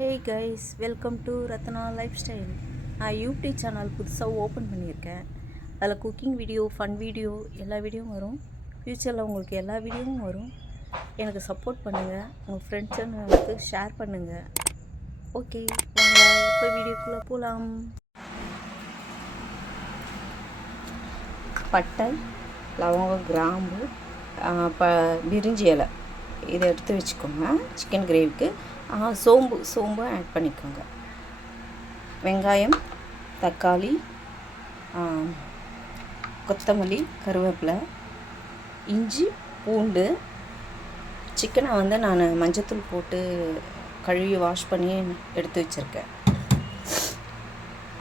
Hey guys, welcome to Ratna life style. நான் YouTube channel புதுசாக open பண்ணியிருக்கேன். அதில் குக்கிங் வீடியோ, ஃபன் வீடியோ, எல்லா வீடியோவும் வரும். ஃப்யூச்சரில் உங்களுக்கு எல்லா வீடியோவும் வரும். எனக்கு சப்போர்ட் பண்ணுங்கள், உங்கள் ஃப்ரெண்ட்ஸுங்களுக்கு ஷேர் பண்ணுங்கள். ஓகே, வாங்க இப்போ வீடியோக்குள்ளே போகலாம். பட்டை, லவங்கம், கிராம்பு, பிரிஞ்சி இலை இதை எடுத்து வச்சுக்கோங்க. சிக்கன் கிரேவிக்கு சோம்பு ஆட் பண்ணிக்கோங்க. வெங்காயம், தக்காளி, கொத்தமல்லி, கருவேப்பிலை, இஞ்சி, பூண்டு. சிக்கனை நான் மஞ்சத்தூள் போட்டு கழுவி வாஷ் பண்ணி எடுத்து வச்சுருக்கேன்.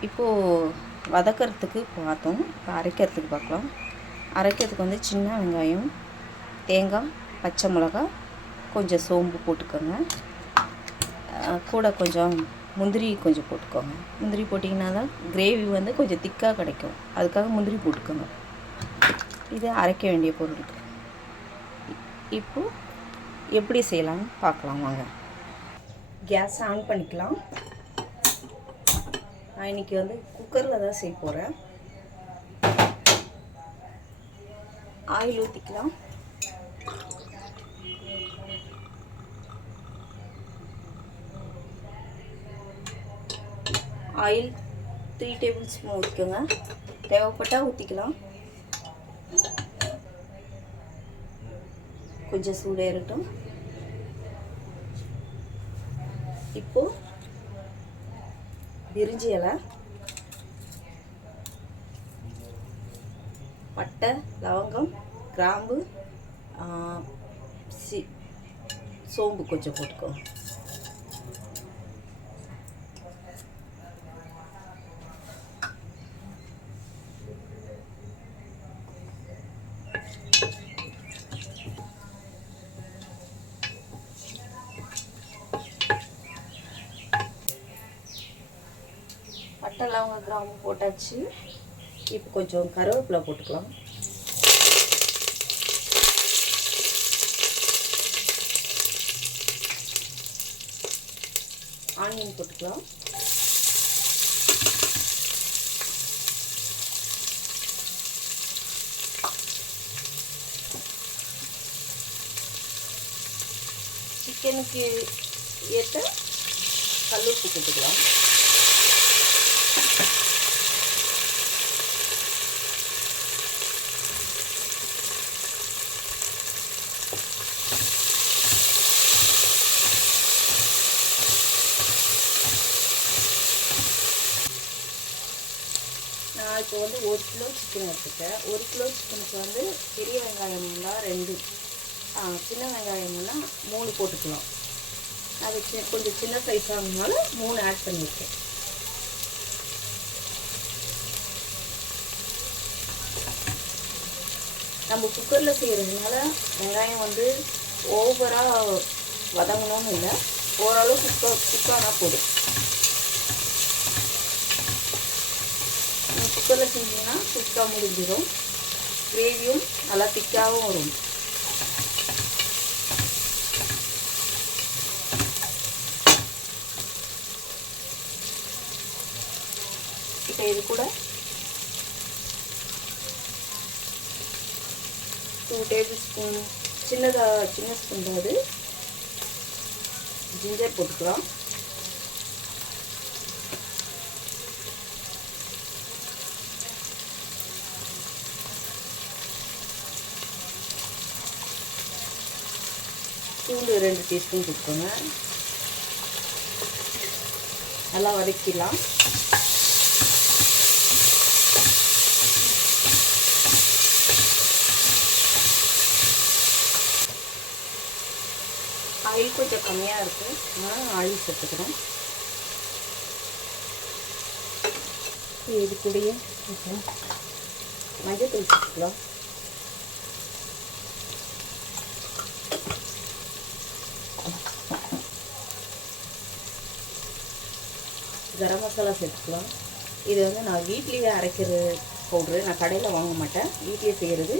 இப்போது வதக்கிறதுக்கு பார்த்தோம், இப்போ அரைக்கிறதுக்கு பார்க்கலாம். அரைக்கிறதுக்கு சின்ன வெங்காயம், தேங்காய், பச்சை மிளகாய், கொஞ்சம் சோம்பு போட்டுக்கோங்க. கூட கொஞ்சம் முந்திரி கொஞ்சம் போட்டுக்கோங்க. முந்திரி போட்டிங்கன்னா தான் கிரேவி கொஞ்சம் திக்காக கிடைக்கும். அதுக்காக முந்திரி போட்டுக்கோங்க. இது அரைக்க வேண்டிய பொருள். இப்போது எப்படி செய்யலாம்னு பார்க்கலாம் வாங்க. கேஸ் ஆன் பண்ணிக்கலாம். நான் இன்றைக்கி குக்கரில் தான் செய்ய போகிறேன். ஆயில் ஊற்றிக்கலாம். ஆயில் 3 டேபிள் ஸ்பூன் ஊற்றிக்கோங்க. தேவைப்பட்டால் ஊற்றிக்கலாம். கொஞ்சம் சூடேறட்டும். இப்போது பிரிஞ்சி இலை, பட்டை, லவங்கம், கிராம்பு, சோம்பு கொஞ்சம் போட்டுக்கோங்க. பட்டை, லவங்கம், கிராம்பு போட்டாச்சு. இப்போ கொஞ்சம் கருவேப்பிலை போட்டுக்கலாம். ஆனியன் போட்டுக்கலாம். சிக்கனுக்கு ஏற்ற கல்லுப்பு போட்டுக்கலாம். நான் இப்போ 1 கிலோ சிக்கன் எடுத்துட்டேன். 1 கிலோ சிக்கனுக்கு பெரிய வெங்காயம்னா 2, சின்ன வெங்காயம்னா 3 போட்டுக்கலாம். அது கொஞ்சம் சின்ன சைஸ் ஆகுனால 3 ஆட் பண்ணியிருக்கேன். நம்ம குக்கரில் செய்கிறதுனால வெங்காயம் ஓவராக வதங்கணும்னு இல்லை, ஓரளவு குக்கானா போதும். குக்கரில் செஞ்சிங்கன்னா குக்காக முடிஞ்சிடும். கிரேவியும் நல்லா திக்காகவும் வரும். இப்போ இது கூட 2 டேபிள் ஸ்பூன் சின்ன ஸ்பூன் ஜிஞ்சர் போட்டுக்கலாம். பூண்டு 2 டீஸ்பூன் போட்டுக்கோங்க. நல்லா வதக்கிடலாம். ஆயில் கொஞ்சம் கம்மியாக இருக்குது, அதனால் ஆயில் சேர்த்துக்கிறேன். இது கூடயே மஞ்சள் தூள் சேர்த்துக்கலாம். கரம் மசாலா சேர்த்துக்கலாம். இது நான் வீட்லேயே அரைக்கிற பவுட்ரு, நான் கடையில் வாங்க மாட்டேன், வீட்லேயே செய்கிறது.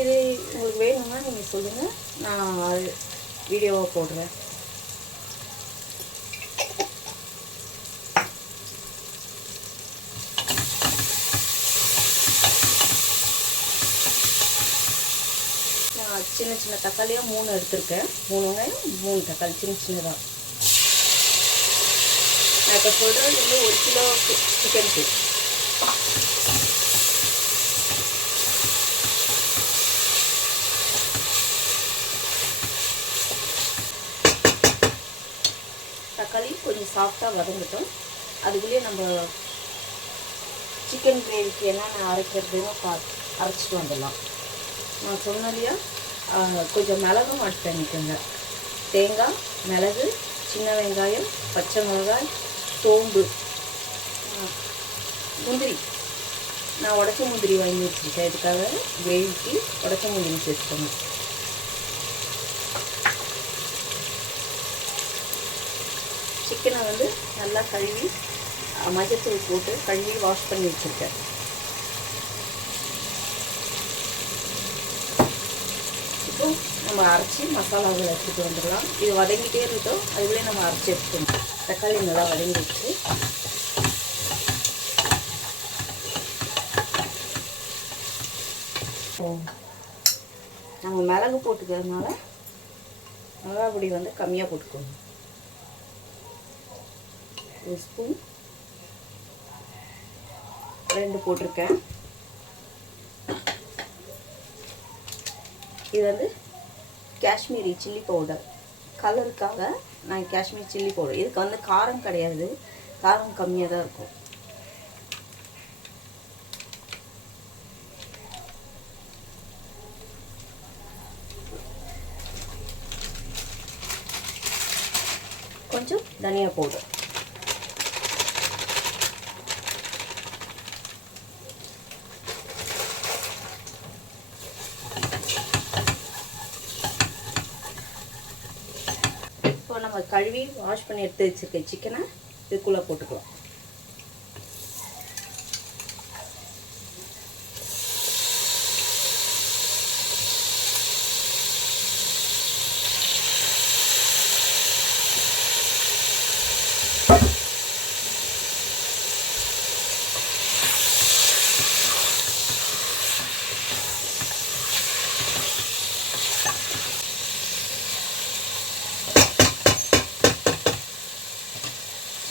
இது உங்களுக்கு வேணும்னா நீங்கள் சொல்லுங்கள், நான் வீடியோவாக போடுறேன். சின்ன சின்ன தக்காளியாக 3 எடுத்திருக்கேன். 3 வெங்காயம் 3 தக்காளி சின்ன சின்னதாக. நான் இப்போ சொல்கிறது வந்து 1 கிலோ சிக்கனுக்கு. தக்காளி கொஞ்சம் சாஃப்டாக வதங்கட்டும். அதுக்குள்ளேயே நம்ம சிக்கன் கிரேவிக்கு என்னென்ன அரைக்கிறதுன்னு அரைச்சிட்டு வந்துடலாம். நான் சொன்னலையா கொஞ்சம் மிளகும் ஆட் பண்ணிக்கோங்க. தேங்காய், மிளகு, சின்ன வெங்காயம், பச்சை மிளகாய், சோம்பு, முந்திரி. நான் உடச்ச முந்திரி வாங்கி வச்சுருக்கேன். இதுக்காக கிரேவிக்கு உடச்ச முந்திரி சேர்த்துக்கோங்க. சிக்கனை வந்து நல்லா கழுவி மஞ்சத்தூள் போட்டு கழுவி வாஷ் பண்ணி வச்சுருக்கேன். இப்போ நம்ம அரைச்சி மசாலாவில் எடுத்துகிட்டு வந்துடலாம். இது வதங்கிட்டே இருக்கட்டும். அதுக்குள்ளே நம்ம அரைச்சி எடுத்துக்கணும். தக்காளி நல்லா வதங்கிடுச்சு. நம்ம மிளகு போட்டுக்கிறதுனால மிளகாய் பொடி வந்து கம்மியாக போட்டுக்கணும். 1 ஸ்பூன் 2 போட்டிருக்கேன். இது வந்து காஷ்மீரி சில்லி பவுடர், கலருக்காக நான் காஷ்மீரி சில்லி பவுடர். இதுக்கு வந்து காரம் கிடையாது, காரம் கம்மியாக தான் இருக்கும். கொஞ்சம் தனியா பவுடர். இப்போ நம்ம கழுவி வாஷ் பண்ணி எடுத்து வச்சிருக்க சிக்கனை இதுக்குள்ளே போட்டுக்கலாம்.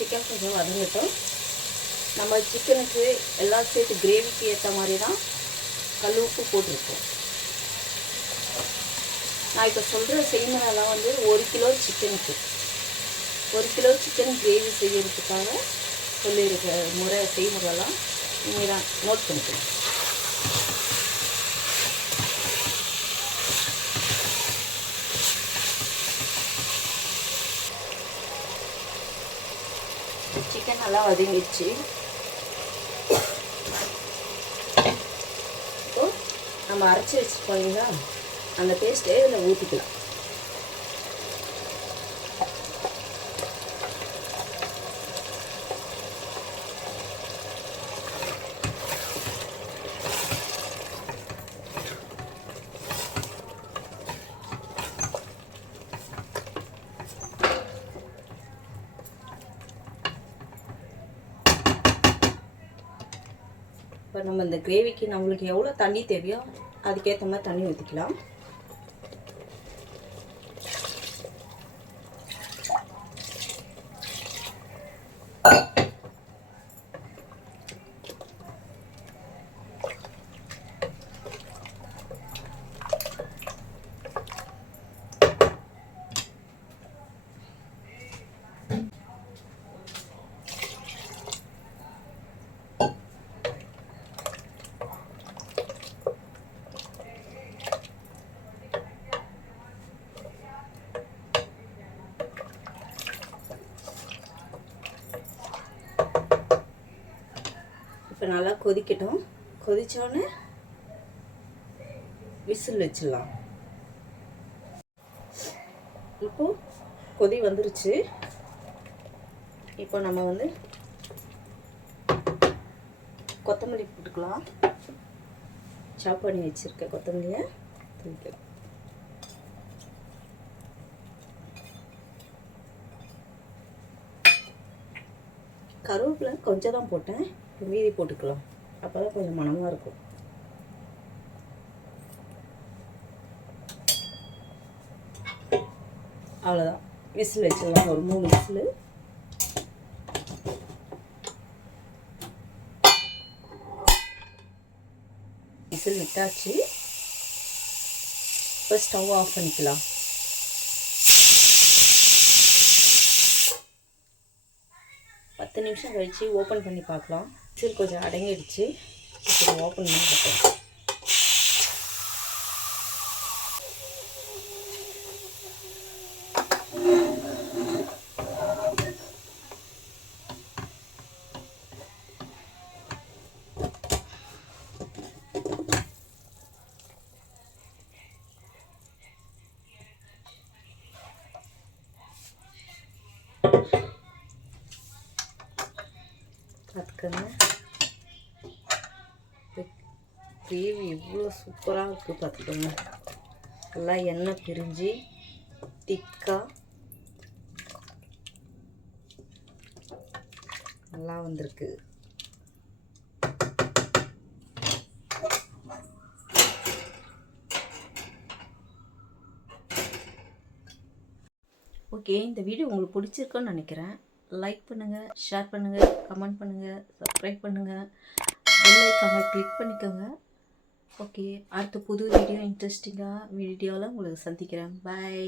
சிக்கன் கொஞ்சம் வதங்கட்டும். நம்ம சிக்கனுக்கு எல்லாம் சேர்த்து கிரேவிக்கு ஏற்ற மாதிரி தான் கல் உப்பு போட்டிருக்கோம். நான் இப்போ சொல்கிற செய்முறைலாம் வந்து 1 கிலோ சிக்கனுக்கு 1 கிலோ சிக்கன் கிரேவி செய்யறதுக்காக சொல்லியிருக்க செய்முறைலாம் நீங்கள் தான் நோட் பண்ணிக்கலாம். சிக்கன் நல்லா வதங்கிடுச்சு. இப்போ நம்ம அரைச்சி வச்சுருக்கோம் இல்லைங்களா, அந்த பேஸ்ட்டே இதில் ஊற்றிக்கலாம். இப்போ நம்ம இந்த கிரேவிக்கு நம்மளுக்கு எவ்வளோ தண்ணி தேவையோ அதுக்கேற்ற மாதிரி தண்ணி ஊற்றிக்கலாம். இப்போ நல்லா கொதிக்கட்டும். கொதிச்சோடனே விசில் வச்சிடலாம். இப்போ கொதி வந்துருச்சு. இப்போ நம்ம வந்து கொத்தமல்லி போட்டுக்கலாம். சாப் பண்ணி வச்சுருக்க கொத்தமல்லியை தூக்கிக்கலாம். கருவேப்பிலை கொஞ்சம் தான் போட்டேன், மீதி போட்டுக்கலாம். அப்போ தான் கொஞ்சம் மணமாக இருக்கும். அவ்வளோதான், விசில் வச்சிடலாம். ஒரு 3 விசில். விசில் விட்டாச்சு. இப்போ ஸ்டவ் ஆஃப் பண்ணிக்கலாம். பத்து நிமிஷம் கழித்து ஓப்பன் பண்ணி பார்க்கலாம். விசில் கொஞ்சம் அடங்கிடுச்சு. இப்போ ஓப்பன் பண்ணி பார்க்கலாம். பார்த்துக்கோங்க, கிரேவி எவ்வளோ சூப்பராக இருக்குது பார்த்துக்கோங்க. நல்லா எண்ணெய் பிரிஞ்சு திக்காக நல்லா வந்திருக்கு. ஓகே, இந்த வீடியோ உங்களுக்கு பிடிச்சிருக்குன்னு நினைக்கிறேன். லைக் பண்ணுங்கள், ஷேர் பண்ணுங்கள், கமெண்ட் பண்ணுங்கள், சப்ஸ்கிரைப் பண்ணுங்கள், பெல் ஐக்கானை கிளிக் பண்ணிக்கோங்க. ஓகே, அடுத்த புது வீடியோ இன்ட்ரெஸ்டிங்காக வீடியோவில் உங்களுக்கு சந்திக்கிறேன். பை.